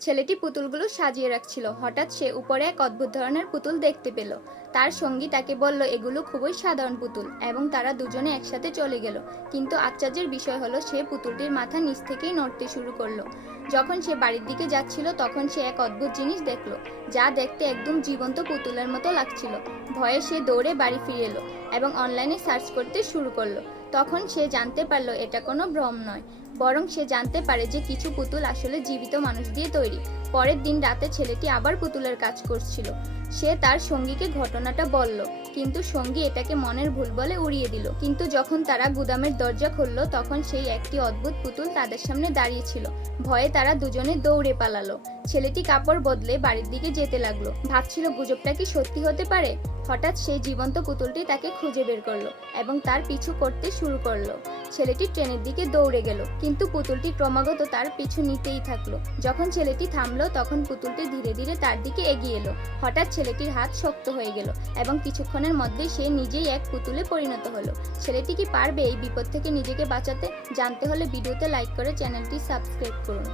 ছেলেটি পুতুলগুলো সাজিয়ে রাখছিল। হঠাৎ সে উপরে এক অদ্ভুত ধরনের পুতুল দেখতে পেল। তার সঙ্গী তাকে বলল এগুলো খুবই সাধারণ পুতুল এবং তারা দুজনে একসাথে চলে গেল। কিন্তু আশ্চর্যের বিষয় হলো সে পুতুলটির মাথা নিচ থেকেই নড়তে শুরু করলো। যখন সে বাড়ির দিকে যাচ্ছিল তখন সে এক অদ্ভুত জিনিস দেখলো, যা দেখতে একদম জীবন্ত পুতুলের মতো লাগছিল। ভয়ে সে দৌড়ে বাড়ি ফিরে এলো এবং অনলাইনে সার্চ করতে শুরু করলো। তখন সে জানতে পারলো এটা কোনো ভ্রম নয়, বরং সে জানতে পারে যে কিছু পুতুল আসলে জীবিত মানুষ দিয়ে তৈরি। পরের দিন রাতে ছেলেটি আবার পুতুলের কাজ করছিল। সে তার সঙ্গীকে ঘটনাটা বলল, কিন্তু সঙ্গী এটাকে মনের ভুল বলে উড়িয়ে দিল। কিন্তু যখন তারা গুদামের দরজা খুলল তখন সেই একটি অদ্ভুত পুতুল তাদের সামনে দাঁড়িয়েছিল। ভয়ে তারা দুজনে দৌড়ে পালালো। ছেলেটি কাপড় বদলে বাড়ির দিকে যেতে লাগলো, ভাবছিল গুজবটা কি সত্যি হতে পারে। হঠাৎ সেই জীবন্ত পুতুলটি তাকে খুঁজে বের করলো এবং তার পিছু করতে শুরু করলো। ছেলেটি ট্রেনের দিকে দৌড়ে গেল, কিন্তু পুতুলটি ক্রমাগত তার পিছু নিতেই থাকলো। যখন ছেলেটি থামলো তখন পুতুলটি ধীরে ধীরে তার দিকে এগিয়ে এলো। হঠাৎ ছেলেটির হাত শক্ত হয়ে গেল এবং কিছুক্ষণের মধ্যেই সে নিজেই এক পুতুলে পরিণত হলো। ছেলেটি কি পারবে এই বিপদ থেকে নিজেকে বাঁচাতে? জানতে হলে ভিডিওতে লাইক করে চ্যানেলটি সাবস্ক্রাইব করুন।